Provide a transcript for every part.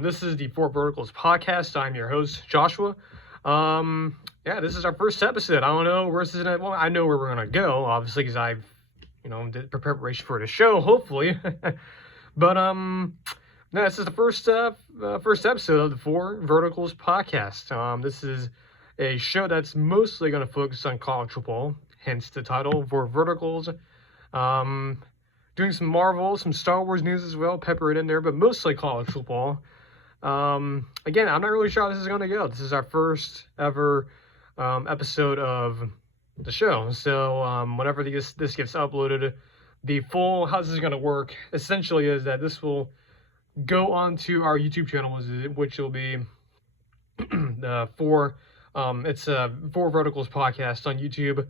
This is the Four Verticals podcast. I'm your host, Joshua. This is our first episode. I don't know where this is gonna. Well, I know where we're gonna go, obviously, because I've, did preparation for the show, hopefully. But no, this is the first episode of the Four Verticals podcast. This is a show that's mostly going to focus on college football, hence the title, Four Verticals. Doing some Marvel, some Star Wars news as well, pepper it in there, but mostly college football. Again, I'm not really sure how this is going to go. This is our first ever episode of the show. So whenever this gets uploaded, the full, how this is going to work, essentially is that this will go onto our YouTube channel, which will be the Four Verticals podcast on YouTube.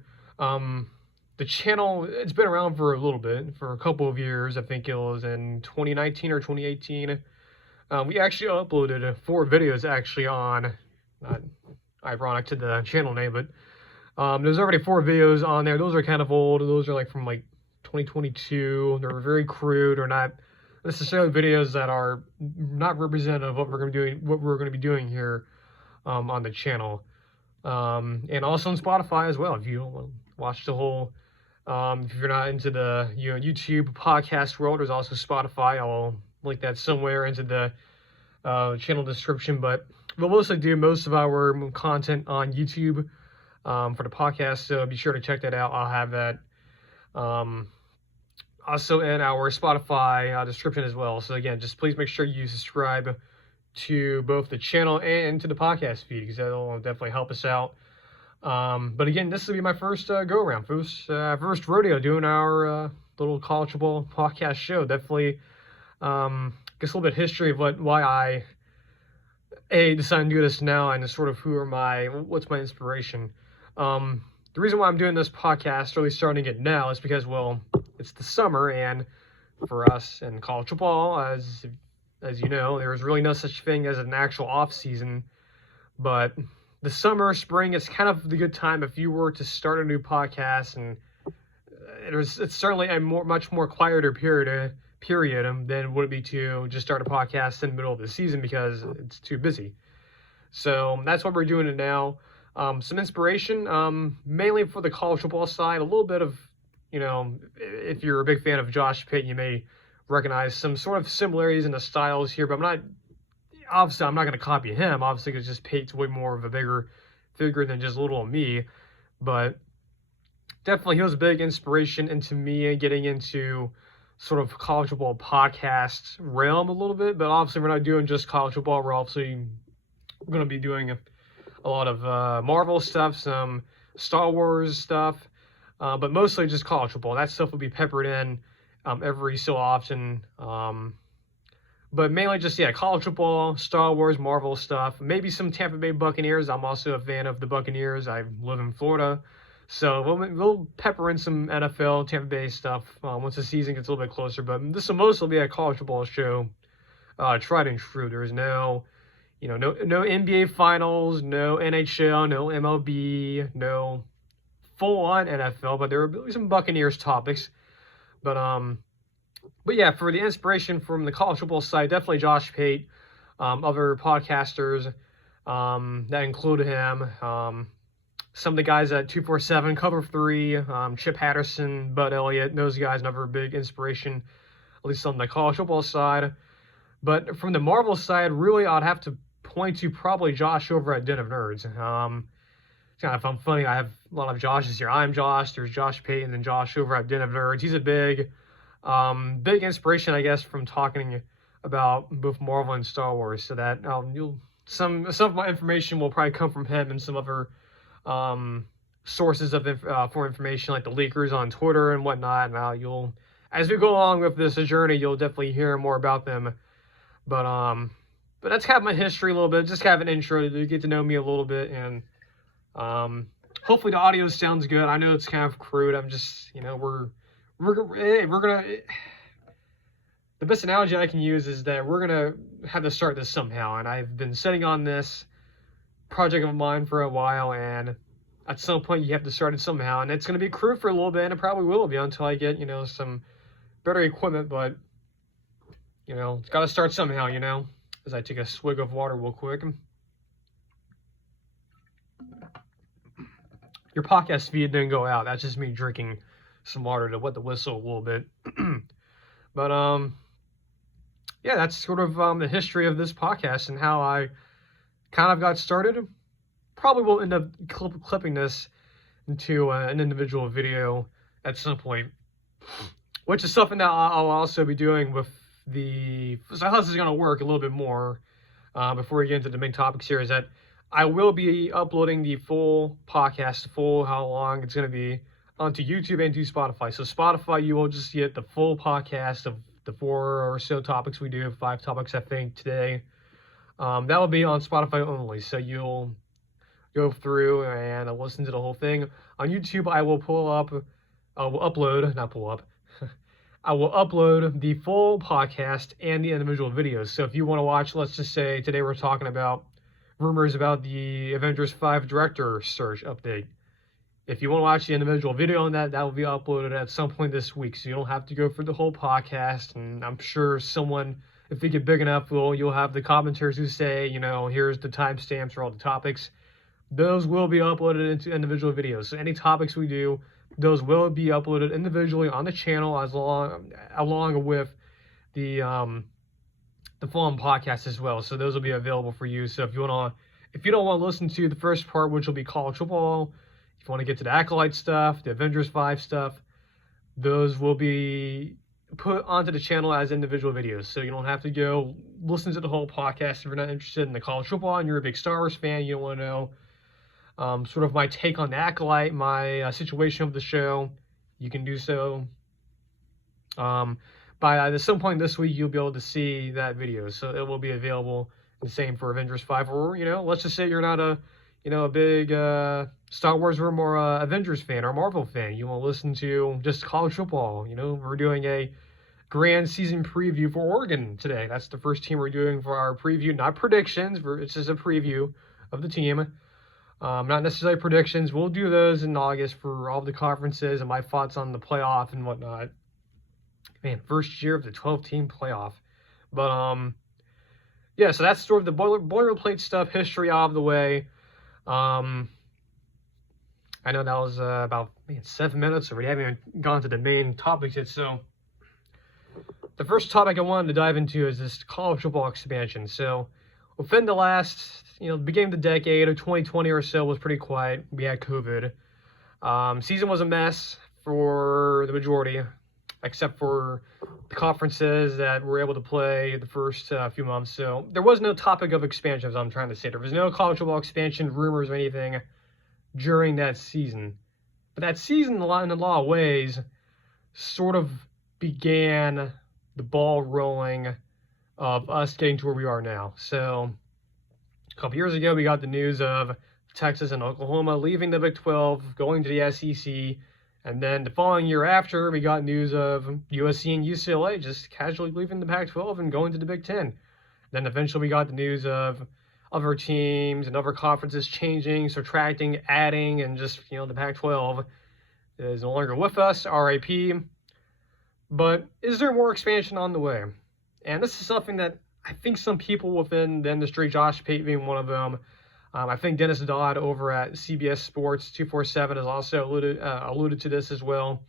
The channel, it's been around for a little bit, for a couple of years. I think it was in 2019 or 2018. We actually uploaded 4 videos actually on, not ironic to the channel name, but there's already 4 videos on there. Those are kind of old. Those are like from like 2022. They're very crude, or not necessarily videos that are not representative of what we're going to be doing here on the channel. And also on Spotify as well. If you want to watch the whole, if you're not into the YouTube podcast world, there's also Spotify. I'll link that somewhere into the channel description. But we'll mostly do most of our content on YouTube for the podcast, so be sure to check that out. I'll have that also in our Spotify description as well. So again, just please make sure you subscribe to both the channel and to the podcast feed, because that'll definitely help us out. But again, this will be my first go around, first rodeo doing our little college football podcast show. Definitely guess a little bit of history of why I decided to do this now, and sort of what's my inspiration. The reason why I'm doing this podcast, really starting it now, is because, well, it's the summer, and for us in college football, as you know, there's really no such thing as an actual off season. But the summer, spring, it's kind of the good time if you were to start a new podcast, and it's certainly a much more quieter period than would it be to just start a podcast in the middle of the season, because it's too busy. So that's why we're doing it now. Some inspiration, mainly for the college football side, a little bit of, if you're a big fan of Josh Pate, you may recognize some sort of similarities in the styles here, but I'm not going to copy him, obviously, because just Pate's way more of a bigger figure than just little me. But definitely he was a big inspiration into me getting into sort of college football podcast realm a little bit. But obviously we're not doing just college football. We're going to be doing a lot of Marvel stuff, some Star Wars stuff, but mostly just college football. That stuff will be peppered in every so often. But mainly just, college football, Star Wars, Marvel stuff, maybe some Tampa Bay Buccaneers. I'm also a fan of the Buccaneers. I live in Florida. So we'll pepper in some NFL, Tampa Bay stuff once the season gets a little bit closer. But this will mostly be a college football show, tried and true. There's no NBA Finals, no NHL, no MLB, no full-on NFL, but there will be some Buccaneers topics. But yeah, for the inspiration from the college football side, definitely Josh Pate, other podcasters that include him, some of the guys at 247, Cover 3, Chip Hatterson, Bud Elliott, those guys, another big inspiration, at least on the college football side. But from the Marvel side, really, I'd have to point to probably Josh over at Den of Nerds. It's kind of funny, I have a lot of Joshes here. I'm Josh, there's Josh Pate, and then Josh over at Den of Nerds. He's a big inspiration, I guess, from talking about both Marvel and Star Wars. So that some of my information will probably come from him and some other sources for information, like the leakers on Twitter and whatnot. Now as we go along with this journey, you'll definitely hear more about them. But that's kind of my history a little bit, just kind of an intro to get to know me a little bit, and hopefully the audio sounds good. I know it's kind of crude. I'm just, we're gonna, the best analogy I can use is that we're gonna have to start this somehow, and I've been sitting on this project of mine for a while, and at some point you have to start it somehow, and it's gonna be crude for a little bit, and it probably will be until I get some better equipment. But it's got to start somehow. as I take a swig of water real quick. Your podcast feed didn't go out. That's just me drinking some water to wet the whistle a little bit. But yeah, that's sort of the history of this podcast and how I kind of got started. Probably will end up clipping this into an individual video at some point, which is something that I'll also be doing with the... So how this is going to work a little bit more before we get into the main topics here is that I will be uploading the full podcast, how long it's going to be, onto YouTube and to Spotify. So Spotify, you will just get the full podcast of the 4 or so topics we do, 5 topics I think today. That will be on Spotify only, so you'll go through and listen to the whole thing. On YouTube, I will upload the full podcast and the individual videos. So if you want to watch, let's just say today we're talking about rumors about the Avengers 5 director search update. If you want to watch the individual video on that, that will be uploaded at some point this week. So you don't have to go through the whole podcast. And I'm sure someone, if they get big enough, you'll have the commenters who say, you know, here's the timestamps for all the topics. Those will be uploaded into individual videos. So any topics we do, those will be uploaded individually on the channel along with the full podcast as well. So those will be available for you. So if you don't want to listen to the first part, which will be college football, if you want to get to the Acolyte stuff, the Avengers 5 stuff, those will be put onto the channel as individual videos. So you don't have to go listen to the whole podcast if you're not interested in the college football and you're a big Star Wars fan, you don't want to know sort of my take on the Acolyte, my situation of the show. You can do so. By some point this week, you'll be able to see that video. So it will be available. The same for Avengers 5. Or, you know, let's just say you're not a big Star Wars or more Avengers fan or Marvel fan. You want to listen to just college football. You know, we're doing a grand season preview for Oregon today. That's the first team we're doing for our preview. Not predictions. It's just a preview of the team. Not necessarily predictions. We'll do those in August for all the conferences and my thoughts on the playoff and whatnot. Man, first year of the 12-team playoff. But, yeah, so that's sort of the boilerplate stuff, history out of the way. I know that was about 7 minutes already. I haven't even gone to the main topics yet. So the first topic I wanted to dive into is this college football expansion. So within the last, beginning of the decade of 2020 or so was pretty quiet. We had COVID. Season was a mess for the majority, except for the conferences that were able to play the first few months. So there was no topic of expansion, as I'm trying to say. There was no college football expansion rumors or anything during that season. But that season, in a lot of ways, sort of began the ball rolling of us getting to where we are now. So a couple years ago, we got the news of Texas and Oklahoma leaving the Big 12, going to the SEC. And then the following year after, we got news of USC and UCLA just casually leaving the Pac-12 and going to the Big 10. Then eventually we got the news of other teams and other conferences changing, subtracting, adding, and just, the Pac-12 is no longer with us, RIP. But is there more expansion on the way? And this is something that I think some people within the industry, Josh Pate being one of them, I think Dennis Dodd over at CBS Sports 247 has also alluded to this as well,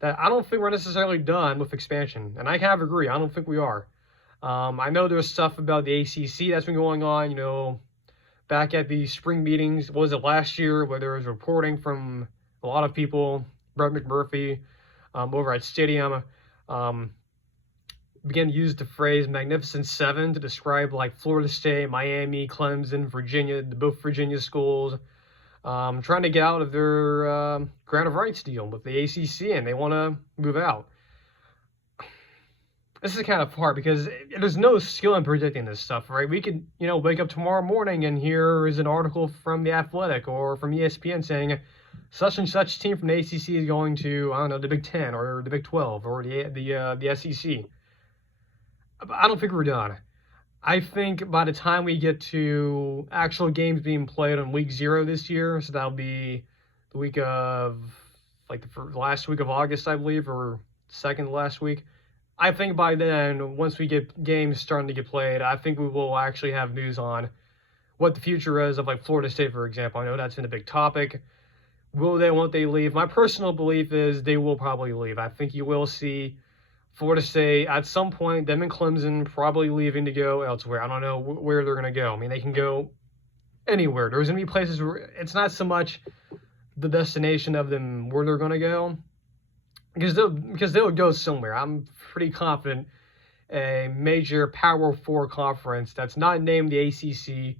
that I don't think we're necessarily done with expansion. And I kind of agree. I don't think we are. I know there's stuff about the ACC that's been going on, back at the spring meetings. What was it, last year, where there was reporting from a lot of people, Brett McMurphy over at Stadium, began to use the phrase Magnificent Seven to describe like Florida State, Miami, Clemson, Virginia, both Virginia schools, trying to get out of their grant of rights deal with the ACC, and they want to move out. This is kind of hard because there's no skill in predicting this stuff, right? We could, wake up tomorrow morning and here is an article from The Athletic or from ESPN saying such and such team from the ACC is going to, I don't know, the Big 10 or the Big 12 or the SEC. I don't think we're done. I think by the time we get to actual games being played on week 0 this year, so that'll be the week of, the last week of August, I believe, or second to last week, I think by then, once we get games starting to get played, I think we will actually have news on what the future is of like Florida State, for example. I know that's been a big topic. Won't they leave? My personal belief is they will probably leave. I think you will see Florida State at some point, them and Clemson probably leaving to go elsewhere. I don't know where they're going to go. I mean, they can go anywhere. There's going to be places where it's not so much the destination of them where they're going to go, because they'll go somewhere. I'm pretty confident a major Power 4 conference that's not named the ACC,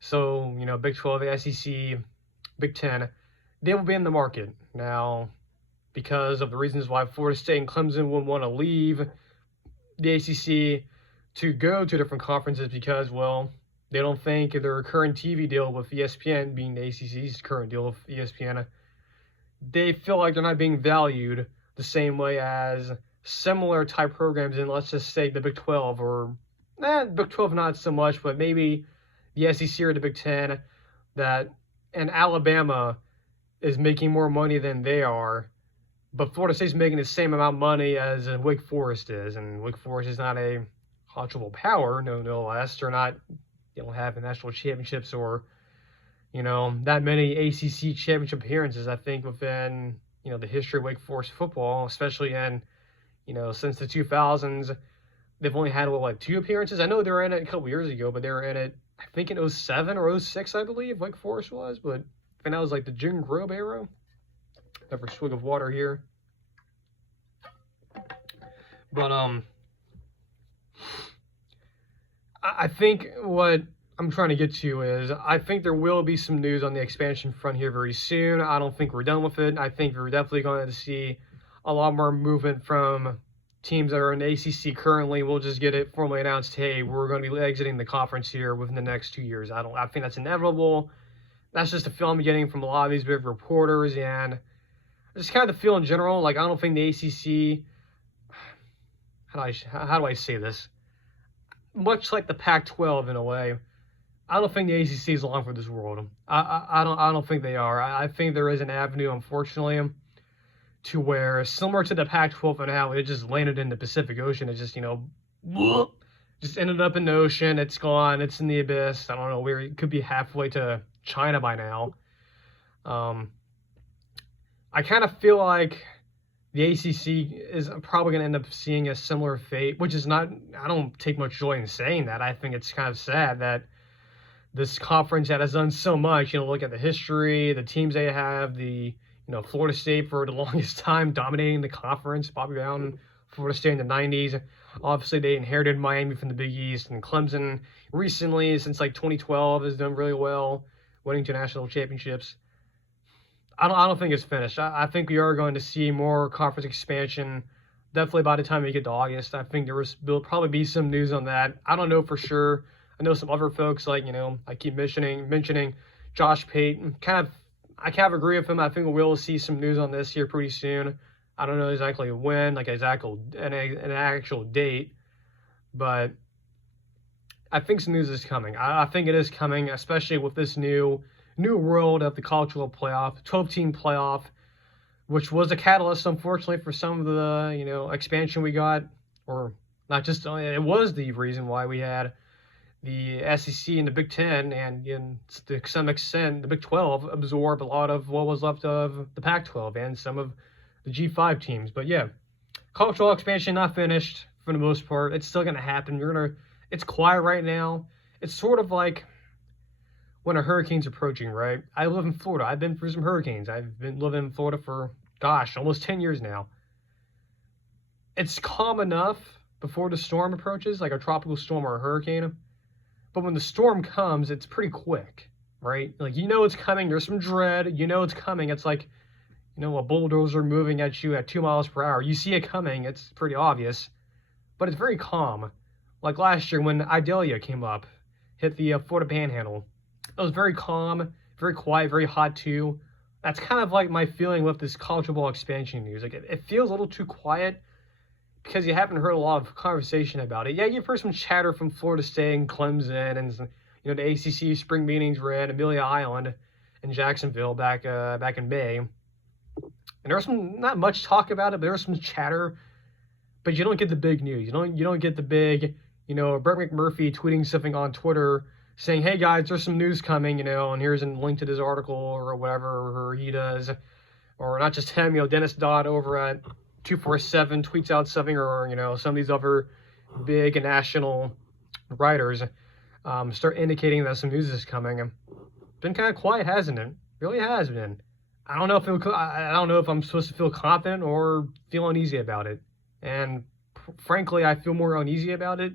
so, Big 12, SEC, Big 10, they will be in the market. Now, because of the reasons why Florida State and Clemson would want to leave the ACC to go to different conferences, because, well, they don't think their current TV deal with ESPN, being the ACC's current deal with ESPN, they feel like they're not being valued the same way as similar type programs in, let's just say, the Big 12, or Big 12 not so much, but maybe the SEC or the Big 10, and Alabama is making more money than they are, but Florida State's making the same amount of money as Wake Forest is, and Wake Forest is not a college football power, no less. They're not, they don't have national championships or, that many ACC championship appearances, I think, within, the history of Wake Forest football, especially in, since the 2000s. They've only had, 2 appearances? I know they were in it a couple years ago, but they were in it, I think, in 07 or 06, I believe, Wake Forest was, but I think that was like the Jim Grobe era. Have a swig of water here. But, I think what I'm trying to get to is, I think there will be some news on the expansion front here very soon. I don't think we're done with it. I think we're definitely going to see a lot more movement from teams that are in the ACC currently. We'll just get it formally announced, hey, we're going to be exiting the conference here within the next 2 years. I think that's inevitable. That's just a feel I'm getting from a lot of these big reporters, and just kind of the feel in general. Like, I don't think the ACC, how do I say this? Much like the Pac-12 in a way, I don't think the ACC is long for this world. I don't think they are. I think there is an avenue, unfortunately, to where, similar to the Pac-12 and how it just landed in the Pacific Ocean, it just, just ended up in the ocean. It's gone. It's in the abyss. I don't know where. It could be halfway to China by now. I kind of feel like the ACC is probably going to end up seeing a similar fate, which is not, I don't take much joy in saying that. I think it's kind of sad that this conference that has done so much, look at the history, the teams they have, Florida State for the longest time dominating the conference, Bobby Brown, Florida State in the 90s. Obviously, they inherited Miami from the Big East, and Clemson recently, since like 2012, has done really well, winning 2 national championships. I don't think it's finished. I think we are going to see more conference expansion, definitely by the time we get to August. I think there'll probably be some news on that. I don't know for sure. I know some other folks, like, I keep mentioning Josh Pate. I kind of agree with him. I think we'll see some news on this here pretty soon. I don't know exactly when, like an actual date, but I think some news is coming. I think it is coming, especially with this new world of the college football playoff, 12-team playoff, which was a catalyst, unfortunately, for some of the, expansion we got, or not just, it was the reason why we had the SEC and the Big 10, and to some extent, the Big 12 absorb a lot of what was left of the Pac-12 and some of the G5 teams. But yeah, college football expansion not finished for the most part. It's still going to happen. It's quiet right now. It's sort of like when a hurricane's approaching, right? I live in Florida. I've been through some hurricanes. I've been living in Florida for, almost 10 years now. It's calm enough before the storm approaches, like a tropical storm or a hurricane. But when the storm comes, it's pretty quick, right? Like, it's coming. There's some dread. It's coming. It's like, a bulldozer moving at you at 2 miles per hour. You see it coming. It's pretty obvious. But it's very calm. Like last year when Idalia came up, hit the Florida Panhandle. It was very calm, very quiet, very hot too. That's kind of like my feeling with this college football expansion news. Like, it feels a little too quiet because you haven't heard a lot of conversation about it. Yeah, you've heard some chatter from Florida State and Clemson, and the ACC spring meetings were at Amelia Island in Jacksonville back in May. And there was not much talk about it, but there was some chatter. but you don't get the big news. You don't get the big, Brett McMurphy tweeting something on Twitter saying, hey guys, there's some news coming, and here's a link to this article or whatever, or he does. Or not just him, Dennis Dodd over at 247 tweets out something, or, some of these other big national writers start indicating that some news is coming. Been kind of quiet, hasn't it? Really has been. I don't know if I'm supposed to feel confident or feel uneasy about it. And frankly, I feel more uneasy about it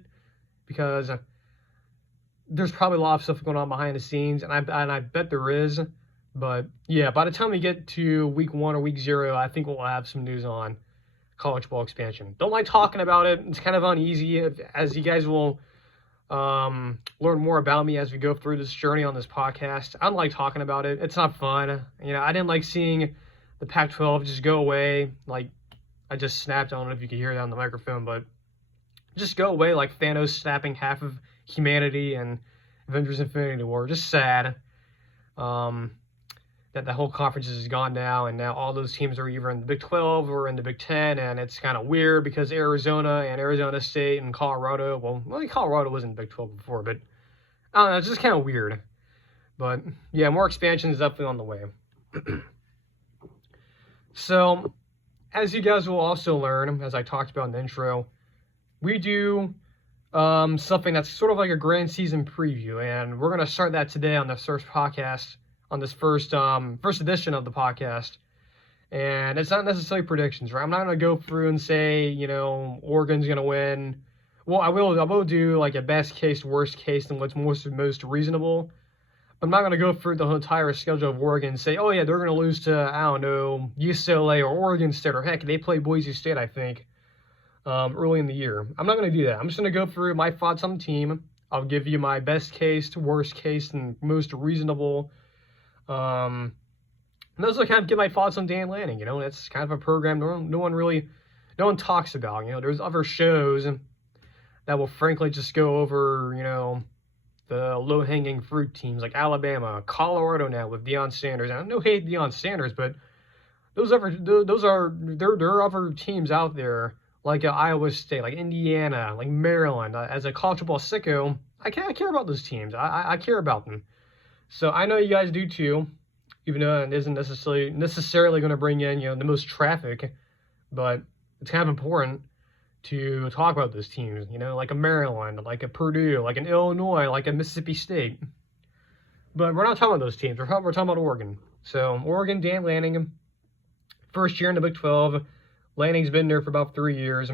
because there's probably a lot of stuff going on behind the scenes, and I bet there is. But yeah, by the time we get to week 1 or week 0, I think we'll have some news on college ball expansion. Don't like talking about it. It's kind of uneasy, as you guys will learn more about me as we go through this journey on this podcast. I don't like talking about it. It's not fun. I didn't like seeing the Pac-12 just go away. Like, I just snapped. I don't know if you can hear that on the microphone, but just go away like Thanos snapping half of humanity and Avengers Infinity War. Just sad that the whole conference is gone now, and now all those teams are either in the Big 12 or in the Big 10, and it's kind of weird because Arizona and Arizona State and Colorado, well, Colorado wasn't Big 12 before, but I don't know, it's just kind of weird. But yeah, more expansion is definitely on the way. So, as you guys will also learn, as I talked about in the intro, we do something that's sort of like a grand season preview, and we're going to start that today on the first podcast, on this first edition of the podcast. And it's not necessarily predictions, right? I'm not going to go through and say, Oregon's going to win. Well, I will do like a best case, worst case, and what's most reasonable. I'm not going to go through the entire schedule of Oregon and say, oh yeah, they're going to lose to, I don't know, UCLA or Oregon State, or heck, they play Boise State, I think, early in the year. I'm not going to do that. I'm just going to go through my thoughts on the team. I'll give you my best case, worst case, and most reasonable. And those are kind of give my thoughts on Dan Lanning. That's kind of a program no one talks about. There's other shows that will frankly just go over, the low-hanging fruit teams like Alabama, Colorado now with Deion Sanders. And I no hate Deion Sanders, but there are other teams out there like Iowa State, like Indiana, like Maryland. As a college football sicko, I care about those teams. I care about them. So I know you guys do too, even though it isn't necessarily going to bring in, the most traffic, but it's kind of important to talk about those teams, like a Maryland, like a Purdue, like an Illinois, like a Mississippi State. But we're not talking about those teams. We're talking about Oregon. So Oregon, Dan Lanning, first year in the Big 12. Lanning's been there for about 3 years.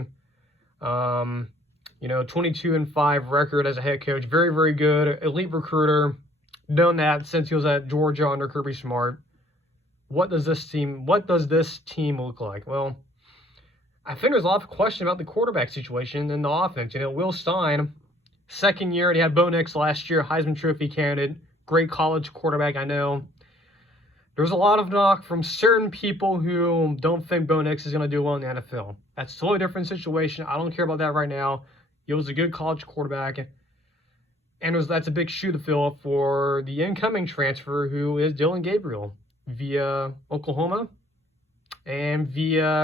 22-5 record as a head coach. Very, very good. Elite recruiter. Done that since he was at Georgia under Kirby Smart. What does this team look like? Well, I think there's a lot of question about the quarterback situation in the offense. Will Stein, second year, and he had Bo Nix last year, Heisman Trophy candidate, great college quarterback, I know. There's a lot of knock from certain people who don't think Bo Nix is going to do well in the NFL. That's a totally different situation. I don't care about that right now. He was a good college quarterback. And that's a big shoe to fill for the incoming transfer, who is Dylan Gabriel, via Oklahoma. And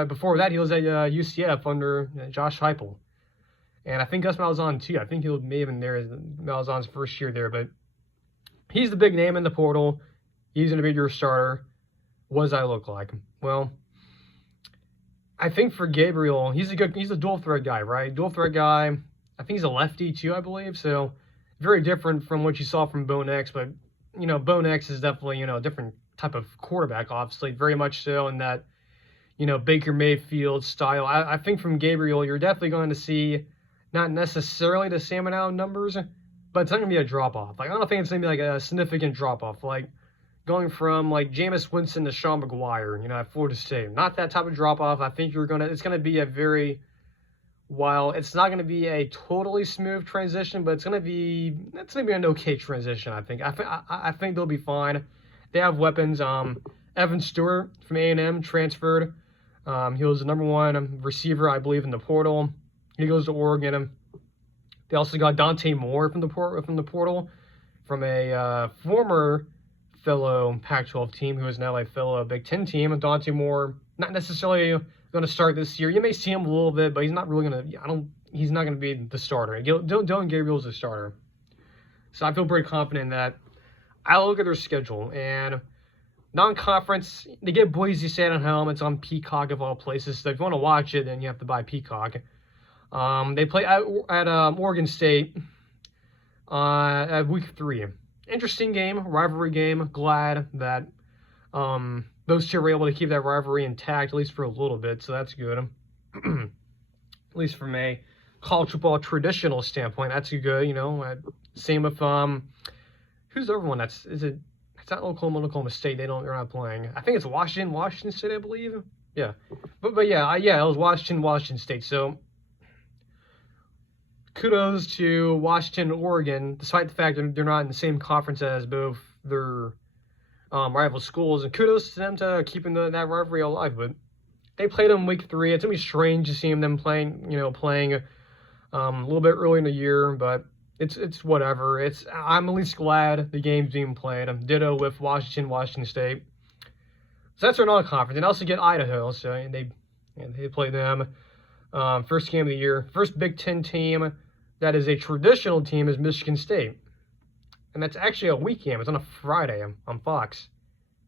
before that, he was at UCF under Josh Heupel. And I think Gus Malzahn, too. I think he may have been there as Malzahn's first year there. But he's the big name in the portal. He's going to be your starter. What does that look like? Well, I think for Gabriel, he's a dual threat guy, right? Dual threat guy. I think he's a lefty, too, I believe. So very different from what you saw from Bo Nix. But, Bo Nix is definitely, a different type of quarterback, obviously. Very much so in that, Baker Mayfield style. I think from Gabriel, you're definitely going to see not necessarily the same amount of numbers, but it's not going to be a drop-off. Like, I don't think it's going to be like a significant drop-off. Like, going from, like, Jameis Winston to Sean McGuire, at Florida State. Not that type of drop-off. I think it's going to be while it's not going to be a totally smooth transition, but it's going to be an okay transition, I think. I think they'll be fine. They have weapons. Evan Stewart from A&M transferred. He was the number one receiver, I believe, in the portal. He goes to Oregon. They also got Dante Moore from the portal, from a former fellow Pac-12 team who is now a fellow Big Ten team. Dante Moore, not necessarily going to start this year. You may see him a little bit, but he's not really going to. He's not going to be the starter. Dylan Gabriel's the starter. So I feel pretty confident in that. I look at their schedule, and non-conference, they get Boise State on helm. It's on Peacock of all places. So if you want to watch it, then you have to buy Peacock. They play at Oregon State at week 3. Interesting game, rivalry game. Glad that those two were able to keep that rivalry intact, at least for a little bit, so that's good. At least from a college football traditional standpoint, that's good, you know. Same with, who's the other one it's not Oklahoma State, they're not playing. I think it's Washington State, I believe. Yeah. But yeah, it was Washington State, so kudos to Washington and Oregon, despite the fact that they're not in the same conference as both their rival schools, and kudos to them to keeping that rivalry alive. But they played them week 3. It's gonna be strange to see them playing a little bit early in the year, but it's whatever. I'm at least glad the game's being played. Ditto with Washington State. So that's our non-conference, and also get Idaho. So they play them. First game of the year. First Big Ten team that is a traditional team is Michigan State. And that's actually a week game. It's on a Friday on Fox.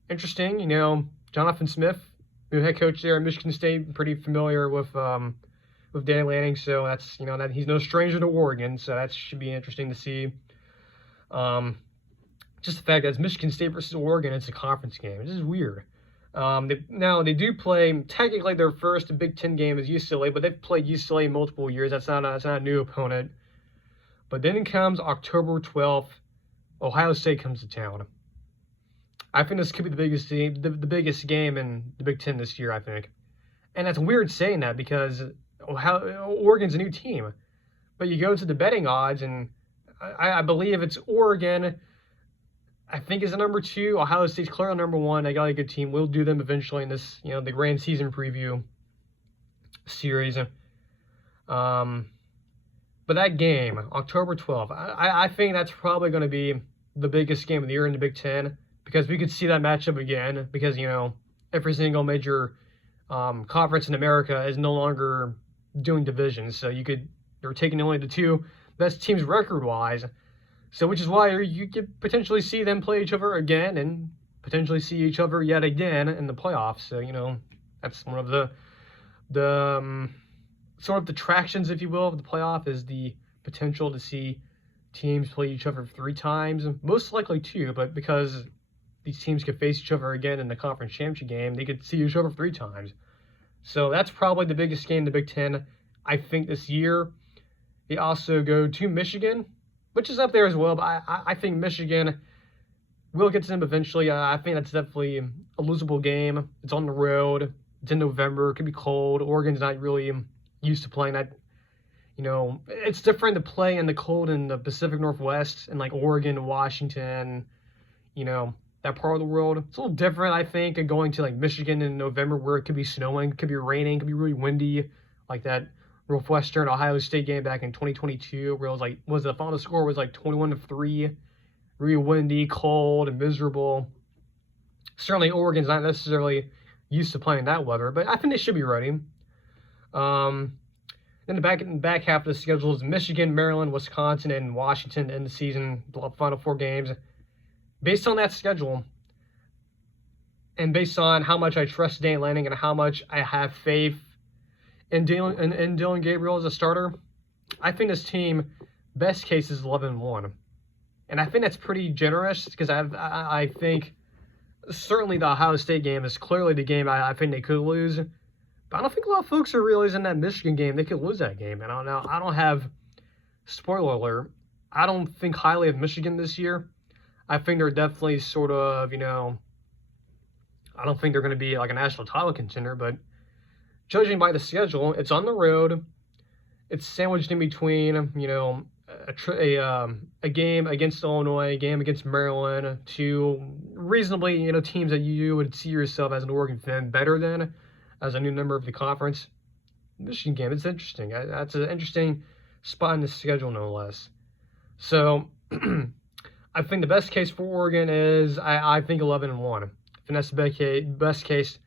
Interesting, you know, Jonathan Smith, new head coach there at Michigan State, pretty familiar with Dan Lanning, so that's, you know, that he's no stranger to Oregon, so that should be interesting to see. Just the fact that it's Michigan State versus Oregon, it's a conference game. This is weird. They do play, technically their first Big Ten game is UCLA, but they've played UCLA multiple years. That's not a new opponent. But then comes October 12th. Ohio State comes to town. I think this could be the biggest game in the Big Ten this year, I think. And that's weird saying that because Oregon's a new team. But you go to the betting odds, and I believe it's Oregon, I think, is the number 2. Ohio State's clearly number 1. They got a good team. We'll do them eventually in this, you know, the grand season preview series. But that game, October 12th, I think that's probably going to be the biggest game of the year in the Big Ten, because we could see that matchup again, because, you know, every single major conference in America is no longer doing divisions, so they're taking only the 2 best teams record-wise, so which is why you could potentially see them play each other again and potentially see each other yet again in the playoffs. So, you know, that's one of the sort of the attractions, if you will, of the playoff, is the potential to see teams play each other 3 times, most likely 2, but because these teams could face each other again in the conference championship game, they could see each other 3 times. So that's probably the biggest game in the Big Ten, I think, this year. They also go to Michigan, which is up there as well, but I think Michigan will get to them eventually. I think that's definitely a losable game. It's on the road. It's in November. It could be cold. Oregon's not really used to playing that. You know, it's different to play in the cold in the Pacific Northwest and like Oregon, Washington, you know, that part of the world. It's a little different, I think, than going to like Michigan in November, where it could be snowing, it could be raining, it could be really windy, like that Northwestern Ohio State game back in 2022, where it was like, the final score was like 21-3, really windy, cold, and miserable. Certainly Oregon's not necessarily used to playing that weather, but I think they should be ready. Then the back half of the schedule is Michigan, Maryland, Wisconsin, and Washington in the season, the final 4 games. Based on that schedule, and based on how much I trust Dan Lanning and how much I have faith in Dylan Gabriel as a starter, I think this team, best case, is 11-1. And I think that's pretty generous, because I think certainly the Ohio State game is clearly the game I think they could lose. But I don't think a lot of folks are realizing that Michigan game, they could lose that game. And I don't have, spoiler alert, I don't think highly of Michigan this year. I think they're definitely sort of, you know, I don't think they're going to be like a national title contender, but judging by the schedule, it's on the road. It's sandwiched in between, you know, a game against Illinois, a game against Maryland, 2 reasonably, you know, teams that you would see yourself as an Oregon fan better than as a new member of the conference. Michigan game, it's interesting. That's an interesting spot in the schedule, no less. So I think the best case for Oregon is, I think, 11-1. I think that's the best case.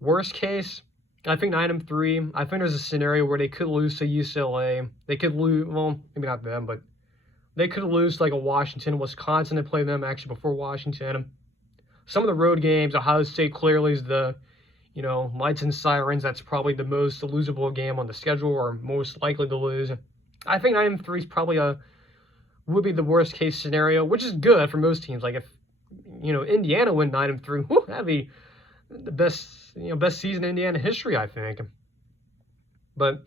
Worst case, I think 9-3. I think there's a scenario where they could lose to UCLA. They could lose, well, maybe not them, but they could lose like a Washington, Wisconsin, to play them actually before Washington. Some of the road games, Ohio State clearly is the, lights and sirens. That's probably the most losable game on the schedule, or most likely to lose. I think 9-3 is probably would be the worst case scenario, which is good for most teams. Like if, Indiana win 9-3, that'd be the best season in Indiana history, I think. But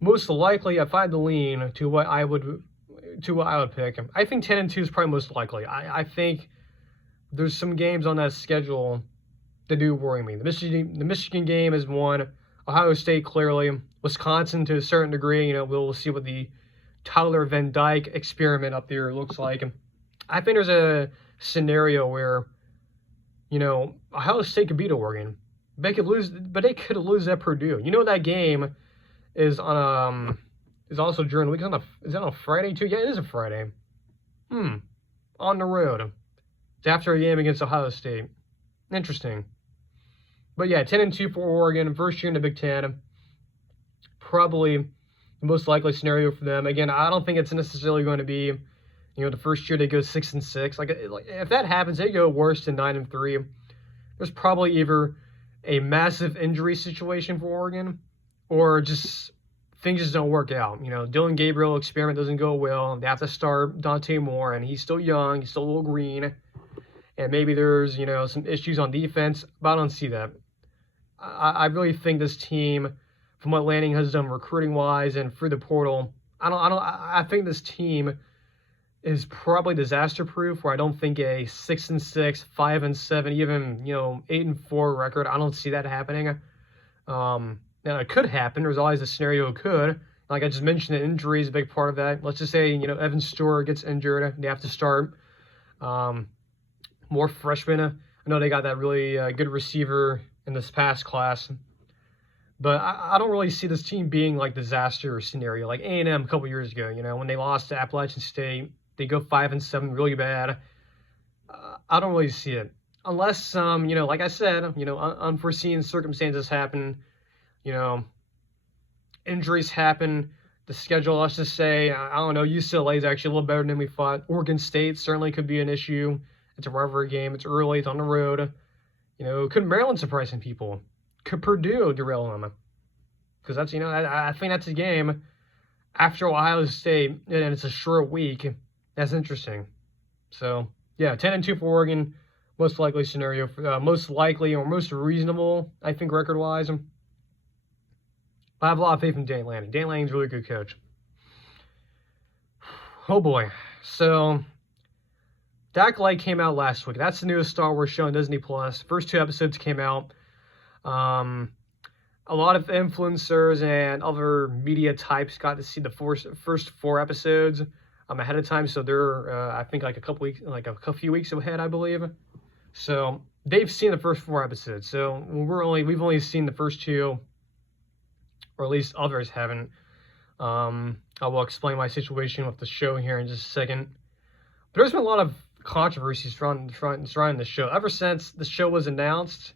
most likely, if I had to lean to what I would pick, I think 10-2 is probably most likely. I think there's some games on that schedule that do worry me. The Michigan game is one. Ohio State clearly. Wisconsin to a certain degree. We'll see what the Tyler Van Dyke experiment up there looks like. I think there's a scenario where, Ohio State could beat Oregon. They could lose, but they could lose at Purdue. That game is on is also during the week. Is that on a Friday too? Yeah, it is a Friday. On the road. It's after a game against Ohio State. Interesting. But yeah, 10-2 for Oregon, first year in the Big Ten. Probably the most likely scenario for them. Again, I don't think it's necessarily going to be, the first year they go 6-6. Like if that happens, they go worse than 9-3. There's probably either a massive injury situation for Oregon, or just things just don't work out. Dylan Gabriel experiment doesn't go well. They have to start Dante Moore, and he's still young. He's still a little green. And maybe there's, some issues on defense, but I don't see that. I really think this team, from what Lanning has done recruiting-wise and through the portal, I think this team is probably disaster-proof, where I don't think a 6-6, 5-7, even, 8-4 record, I don't see that happening. Now, it could happen. There's always a scenario it could. Like I just mentioned, the injury is a big part of that. Let's just say, Evan Stewart gets injured. They have to start more freshmen. I know they got that really good receiver in this past class. But I don't really see this team being like disaster scenario. Like A&M a couple years ago, when they lost to Appalachian State, they go 5-7 really bad. I don't really see it. Unless, like I said, unforeseen circumstances happen, injuries happen, the schedule, let's just say, I don't know, UCLA is actually a little better than we thought. Oregon State certainly could be an issue. It's a rivalry game. It's early. It's on the road. Could Maryland surprise some people? Could Purdue derail them? Because that's, I think that's a game after Ohio State, and it's a short week. That's interesting. So, yeah, 10-2 for Oregon. Most likely scenario, most likely or most reasonable, I think, record-wise. But I have a lot of faith in Dan Lanning. Dan Lanning's a really good coach. Oh, boy. So, The Acolyte came out last week. That's the newest Star Wars show on Disney+. First 2 episodes came out. A lot of influencers and other media types got to see the first 4 episodes ahead of time. So they're, I think, like a few weeks ahead, I believe. So they've seen the first 4 episodes. So we've only seen the first 2, or at least others haven't. I will explain my situation with the show here in just a second. But there's been a lot of controversies surrounding the show. Ever since the show was announced,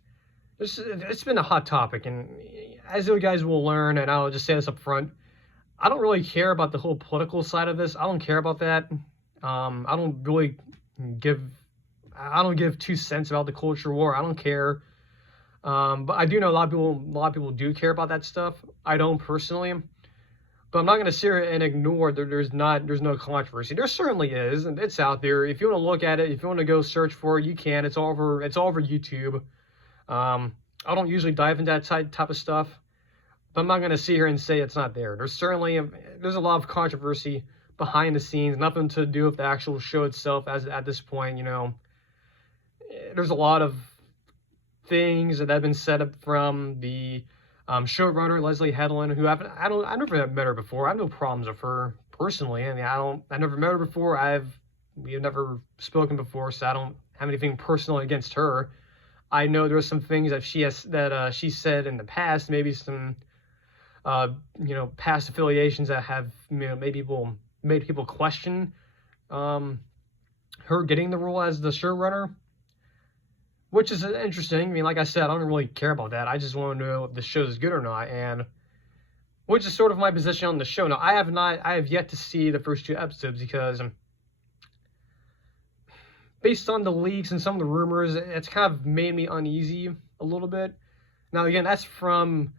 it's been a hot topic. And as you guys will learn, and I'll just say this up front, I don't really care about the whole political side of this. I don't care about that. I don't give 2 cents about the culture war. I don't care. But I do know a lot of people do care about that stuff. I don't personally. But I'm not going to sit here and ignore that there's no controversy. There certainly is, and it's out there. If you want to look at it, if you want to go search for it, you can. It's all over YouTube. I don't usually dive into that type of stuff, but I'm not going to sit here and say it's not there. There's a lot of controversy behind the scenes, nothing to do with the actual show itself at this point. There's a lot of things that have been set up from the showrunner Leslie Headland, who I've never met her before. I have no problems with her personally. I mean, I never met her before. We've never spoken before, so I don't have anything personal against her. I know there's some things that she said in the past, maybe some past affiliations that have made people question her getting the role as the showrunner, which is interesting. I mean, like I said, I don't really care about that. I just want to know if the show is good or not, and which is sort of my position on the show. Now, I have yet to see the first 2 episodes because based on the leaks and some of the rumors, it's kind of made me uneasy a little bit. Now, again, that's from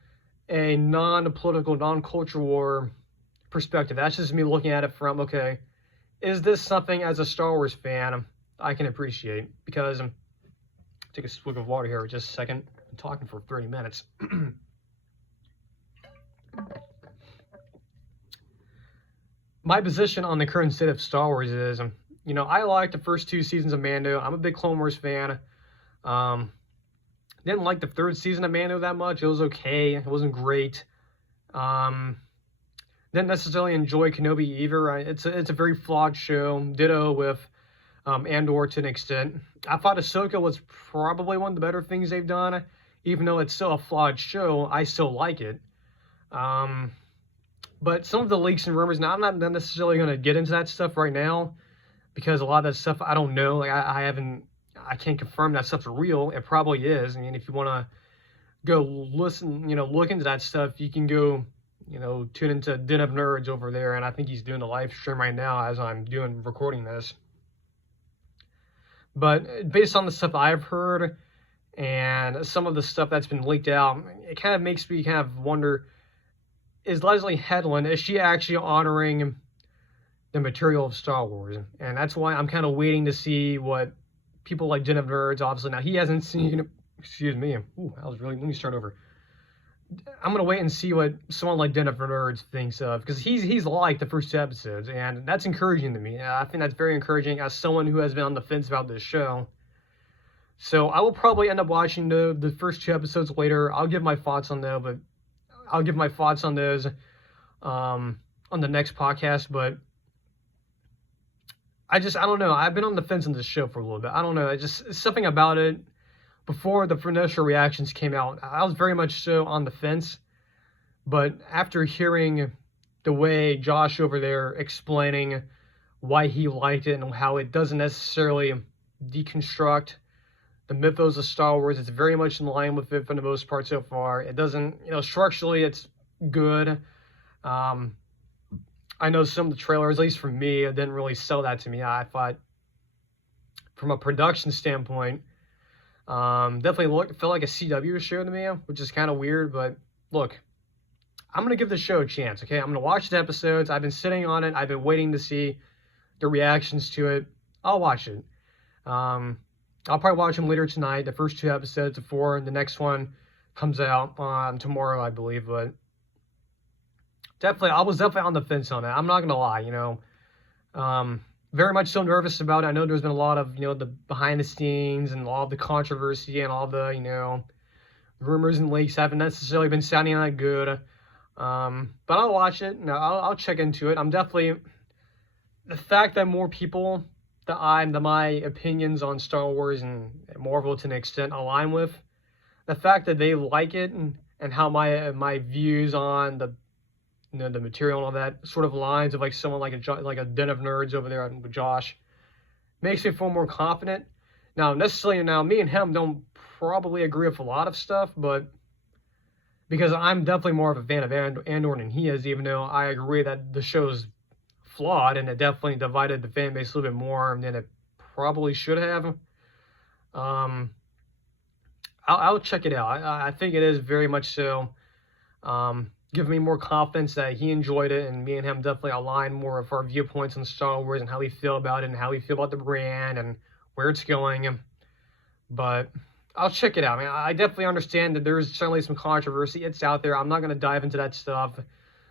a non-political, non-culture war perspective. That's just me looking at it from, okay, is this something as a Star Wars fan I can appreciate? Because, take a swig of water here for just a second. I'm talking for 30 minutes. My position on the current state of Star Wars is, you know, I like the first 2 seasons of Mando. I'm a big Clone Wars fan. Didn't like the 3rd season of Mando that much. It was okay. It wasn't great. Didn't necessarily enjoy Kenobi either. It's a very flawed show. Ditto with Andor to an extent. I thought Ahsoka was probably one of the better things they've done. Even though it's still a flawed show, I still like it. But some of the leaks and rumors, now I'm not necessarily going to get into that stuff right now, because a lot of that stuff I don't know. Like I can't confirm that stuff's real. It probably is. I mean, if you want to go listen, you know, look into that stuff, you can go, you know, tune into Den of Nerds over there, and I think he's doing the live stream right now as I'm recording this. But based on the stuff I've heard and some of the stuff that's been leaked out, it kind of makes me kind of wonder, is Leslie Headland, is she actually honoring the material of Star Wars? And that's why I'm kind of waiting to see what people like Den of Nerds, obviously, now he hasn't seen, excuse me, ooh, that was really, let me start over. I'm going to wait and see what someone like Den of Nerds thinks of, because he's liked the first 2 episodes, and that's encouraging to me. I think that's very encouraging as someone who has been on the fence about this show. So I will probably end up watching the first 2 episodes later. I'll give my thoughts on those, but I'll give my thoughts on those on the next podcast. But I don't know. I've been on the fence on this show for a little bit. I don't know. It's something about it. Before the initial reactions came out, I was very much so on the fence. But after hearing the way Josh over there explaining why he liked it and how it doesn't necessarily deconstruct the mythos of Star Wars, it's very much in line with it for the most part so far. It doesn't, you know, structurally it's good. I know some of the trailers, at least for me, it didn't really sell that to me. I thought from a production standpoint, definitely felt like a CW show to me, which is kind of weird, but look, I'm going to give the show a chance, okay? I'm going to watch the episodes. I've been sitting on it. I've been waiting to see the reactions to it. I'll watch it. I'll probably watch them later tonight, the first 2 episodes before the next one comes out tomorrow, I believe, but I was definitely on the fence on it. I'm not going to lie, you know. Very much so nervous about it. I know there's been a lot of, you know, the behind the scenes and all the controversy and all the, you know, rumors and leaks haven't necessarily been sounding that good. But I'll watch it. No, I'll check into it. I'm definitely, the fact that more people that my opinions on Star Wars and Marvel to an extent align with, the fact that they like it and how my views on the, you know, the material and all that sort of lines of like someone like a Den of Nerds over there with Josh makes me feel more confident. Now, me and him don't probably agree with a lot of stuff, but because I'm definitely more of a fan of Andor than he is, even though I agree that the show's flawed and it definitely divided the fan base a little bit more than it probably should have. I'll check it out. I think it is very much so. Give me more confidence that he enjoyed it, and me and him definitely align more of our viewpoints on Star Wars and how we feel about it and how we feel about the brand and where it's going. But I'll check it out. I mean, I definitely understand that there's certainly some controversy. It's out there. I'm not going to dive into that stuff.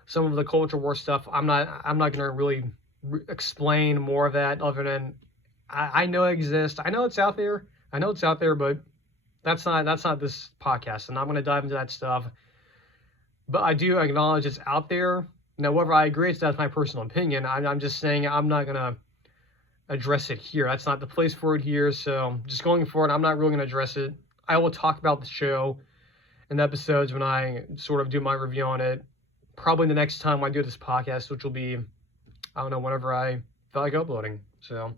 Some of the culture war stuff, I'm not going to really explain more of that other than I know it exists. I know it's out there. But that's not this podcast. I'm not going to dive into that stuff. But I do acknowledge it's out there. Now, whether I agree, that's my personal opinion. I'm just saying I'm not going to address it here. That's not the place for it here. So just going forward, I'm not really going to address it. I will talk about the show in the episodes when I sort of do my review on it. Probably the next time I do this podcast, which will be, I don't know, whenever I feel like uploading. So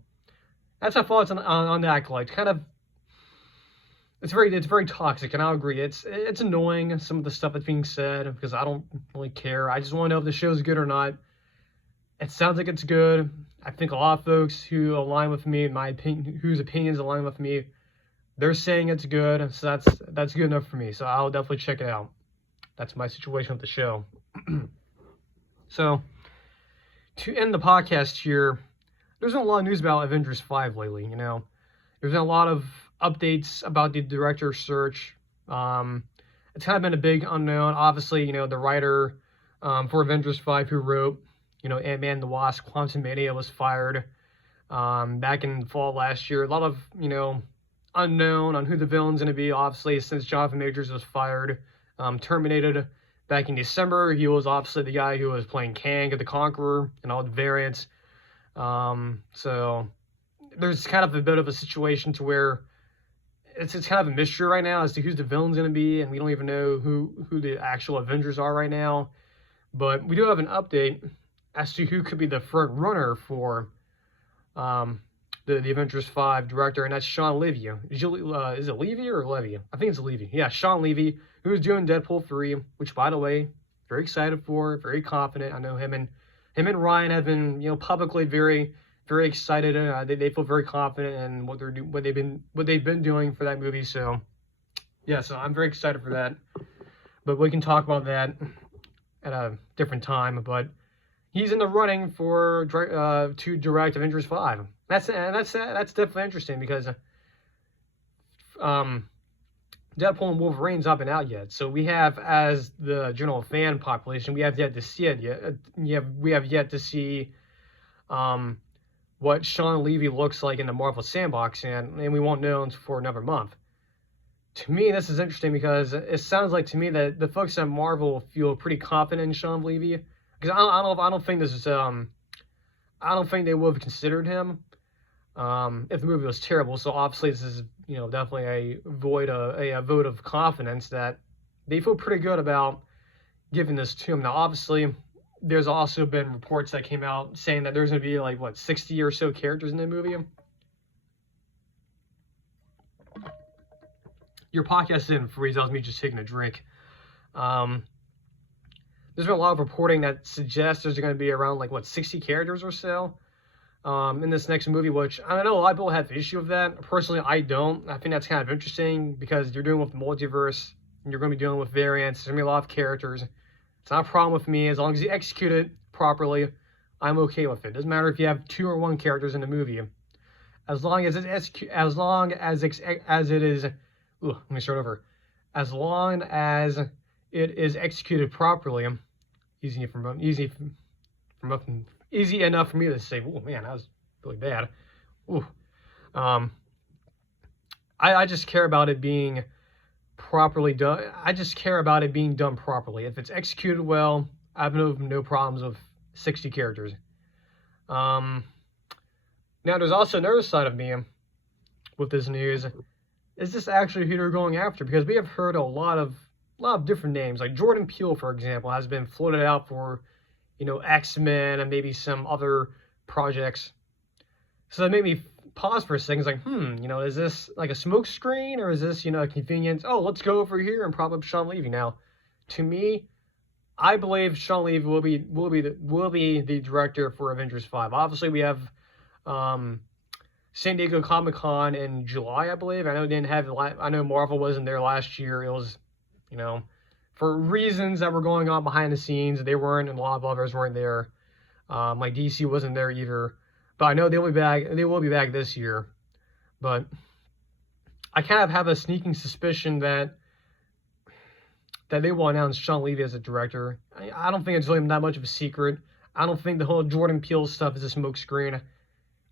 that's my thoughts on the Acolyte. Kind of it's very toxic, and I'll agree. It's annoying, some of the stuff that's being said, because I don't really care. I just want to know if the show's good or not. It sounds like it's good. I think a lot of folks who align with me, in my opinion, whose opinions align with me, they're saying it's good, so that's good enough for me. So I'll definitely check it out. That's my situation with the show. So to end the podcast here, there's been a lot of news about Avengers 5 lately. There's been a lot of updates about the director search. It's kind of been a big unknown. Obviously, the writer for Avengers 5 who wrote, Ant-Man and the Wasp: Quantumania was fired back in fall last year. A lot of, unknown on who the villain's going to be, obviously, since Jonathan Majors was fired, terminated back in December. He was obviously the guy who was playing Kang the Conqueror and all the variants. So there's kind of a bit of a situation to where it's kind of a mystery right now as to who's the villain's going to be, and we don't even know who the actual Avengers are right now. But we do have an update as to who could be the front runner for the Avengers 5 director, and that's Shawn Levy. Is it Levy or Levy? I think it's Levy. Yeah, Shawn Levy, who's doing Deadpool 3, which, by the way, very excited for, very confident. I know him and Ryan have been, publicly very, very excited. They feel very confident in what they've been doing for that movie. So, yeah, so I'm very excited for that. But we can talk about that at a different time. But he's in the running for to direct Avengers 5. That's definitely interesting because Deadpool and Wolverine's not been out yet. So we have, as the general fan population, we have yet to see it yet. We have yet to see what Shawn Levy looks like in the Marvel Sandbox, and we won't know for another month. To me, this is interesting because it sounds like to me that the folks at Marvel feel pretty confident in Shawn Levy, because I don't think this is I don't think they would have considered him if the movie was terrible. So obviously this is definitely a vote of confidence that they feel pretty good about giving this to him. Now obviously there's also been reports that came out saying that there's going to be like 60 or so characters in the movie. Your podcast didn't freeze. That was me just taking a drink. There's been a lot of reporting that suggests there's going to be around 60 characters or so in this next movie, which I don't know, a lot of people have an issue with that. Personally, I don't. I think that's kind of interesting because you're dealing with multiverse and you're going to be dealing with variants. There's going to be a lot of characters. It's not a problem with me. As long as you execute it properly, I'm okay with it. Doesn't matter if you have 2 or 1 characters in the movie. As long as it is, let me start over. As long as it is executed properly, easy enough for me to say, oh man, that was really bad. Ooh. I just care about it being properly done. I just care about it being done properly. If it's executed well, I have no problems with 60 characters. Now there's also another side of me with this news. Is this actually who they're going after? Because we have heard a lot of different names. Like Jordan Peele, for example, has been floated out for, X-Men and maybe some other projects. So that made me pause for a second. It's like, is this like a smoke screen, or is this, a convenience? Oh, let's go over here and prop up Shawn Levy. Now, to me, I believe Shawn Levy will be the director for Avengers 5. Obviously, we have San Diego Comic-Con in July, I believe. I know Marvel wasn't there last year. It was, for reasons that were going on behind the scenes, they weren't, and a lot of others weren't there. Like DC wasn't there either. But I know they will be back this year. But I kind of have a sneaking suspicion that they will announce Shawn Levy as a director. I don't think it's really that much of a secret. I don't think the whole Jordan Peele stuff is a smokescreen.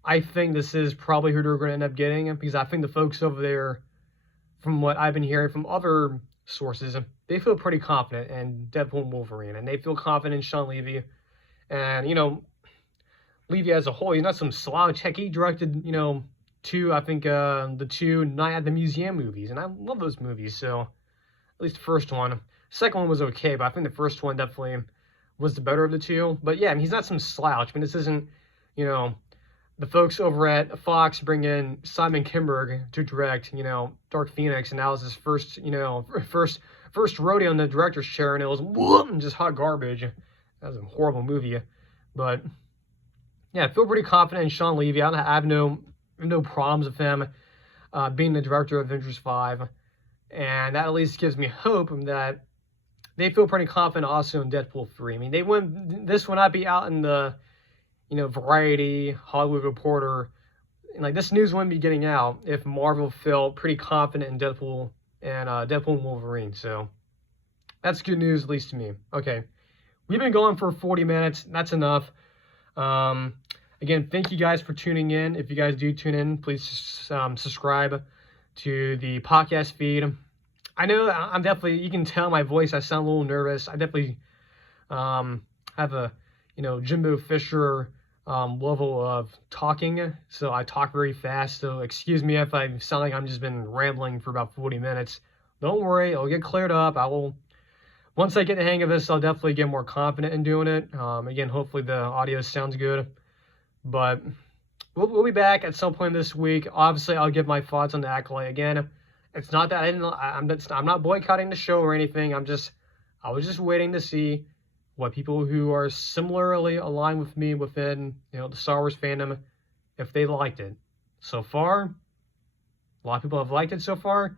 I think this is probably who they're going to end up getting, because I think the folks over there, from what I've been hearing from other sources, they feel pretty confident in Deadpool and Wolverine, and they feel confident in Shawn Levy. And, Levy as a whole, he's not some slouch. Heck, he directed, the 2 Night at the Museum movies, and I love those movies, so at least the first one. Second one was okay, but I think the first one definitely was the better of the 2. But yeah, he's not some slouch. This isn't, the folks over at Fox bring in Simon Kinberg to direct, Dark Phoenix, and that was his first, first rodeo in the director's chair, and it was just hot garbage. That was a horrible movie, but yeah, I feel pretty confident in Shawn Levy. I have no problems with him being the director of Avengers 5, and that at least gives me hope that they feel pretty confident also in Deadpool 3. I mean, this will not be out in the Variety, Hollywood Reporter, and like this news wouldn't be getting out if Marvel felt pretty confident in Deadpool and Wolverine. So that's good news, at least to me. Okay, we've been going for 40 minutes. That's enough. Again, thank you guys for tuning in. If you guys do tune in, please subscribe to the podcast feed. I know I'm definitely, you can tell my voice, I sound a little nervous. I definitely have a, Jimbo Fisher level of talking, so I talk very fast, so excuse me if I sound like I'm just been rambling for about 40 minutes. Don't worry, it'll get cleared up. Once I get the hang of this, I'll definitely get more confident in doing it. Again, hopefully the audio sounds good, but we'll be back at some point this week. Obviously, I'll give my thoughts on the Acolyte. Again, it's not that I'm not boycotting the show or anything. I was just waiting to see what people who are similarly aligned with me within, the Star Wars fandom, if they liked it. So far, a lot of people have liked it so far.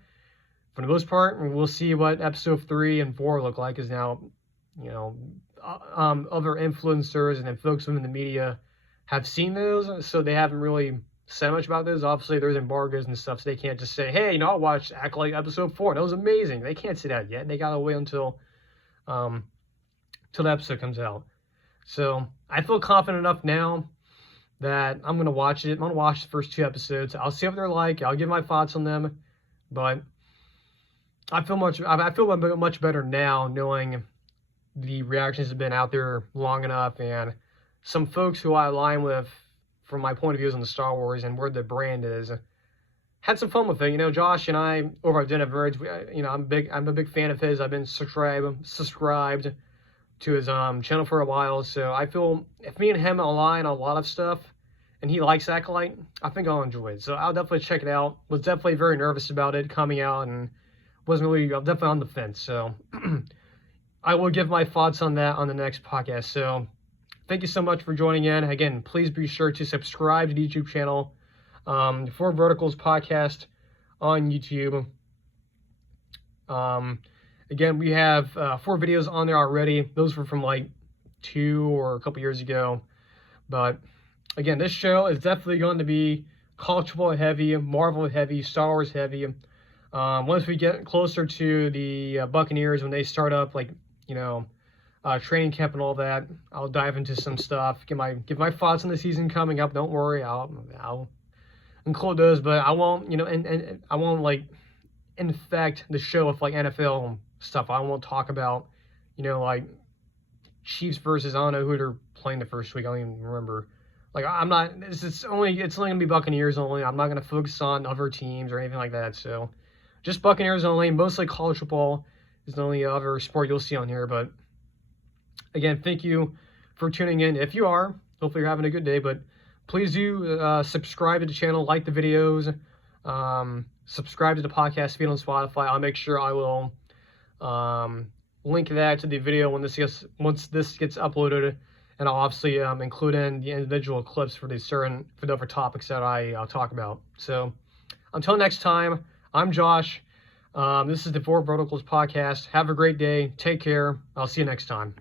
For the most part, we'll see what episode 3 and 4 look like, as now, other influencers and then folks within the media have seen those, so they haven't really said much about those. Obviously, there's embargoes and stuff, so they can't just say, hey, I watched Acolyte episode 4. That was amazing. They can't say that yet. They gotta wait until the episode comes out. So I feel confident enough now that I'm gonna watch it. I'm gonna watch the first 2 episodes. I'll see what they're like. I'll give my thoughts on them, but I feel much better now knowing the reactions have been out there long enough, and some folks who I align with from my point of views on the Star Wars and where the brand is had some fun with it. Josh and I over at Den of Nerds, I'm a big fan of his. I've been subscribed to his channel for a while, so I feel if me and him align on a lot of stuff and he likes Acolyte, I think I'll enjoy it. So I'll definitely check it out. Was definitely very nervous about it coming out, and I'm definitely on the fence. So I will give my thoughts on that on the next podcast. So thank you so much for joining in. Again, please be sure to subscribe to the YouTube channel, For Verticals Podcast on YouTube. Again, we have 4 videos on there already. Those were from like 2 or a couple years ago. But again, this show is definitely going to be cultural heavy, Marvel heavy, Star Wars heavy. Once we get closer to the Buccaneers, when they start up, training camp and all that, I'll dive into some stuff, give my thoughts on the season coming up. Don't worry, I'll include those, but I won't, and I won't infect the show with NFL stuff. I won't talk about, Chiefs versus, I don't know who they're playing the first week. I don't even remember. I'm not. It's only gonna be Buccaneers only. I'm not gonna focus on other teams or anything like that. So, just Buccaneers only. Mostly college football is the only other sport you'll see on here. But again, thank you for tuning in. If you are, hopefully you're having a good day. But please do subscribe to the channel, like the videos, subscribe to the podcast feed on Spotify. I'll make sure I will link that to the video once this gets uploaded, and I'll obviously include in the individual clips for the other topics that I'll talk about. So until next time, I'm Josh. This is the 4 Verticals Podcast. Have a great day. Take care. I'll see you next time.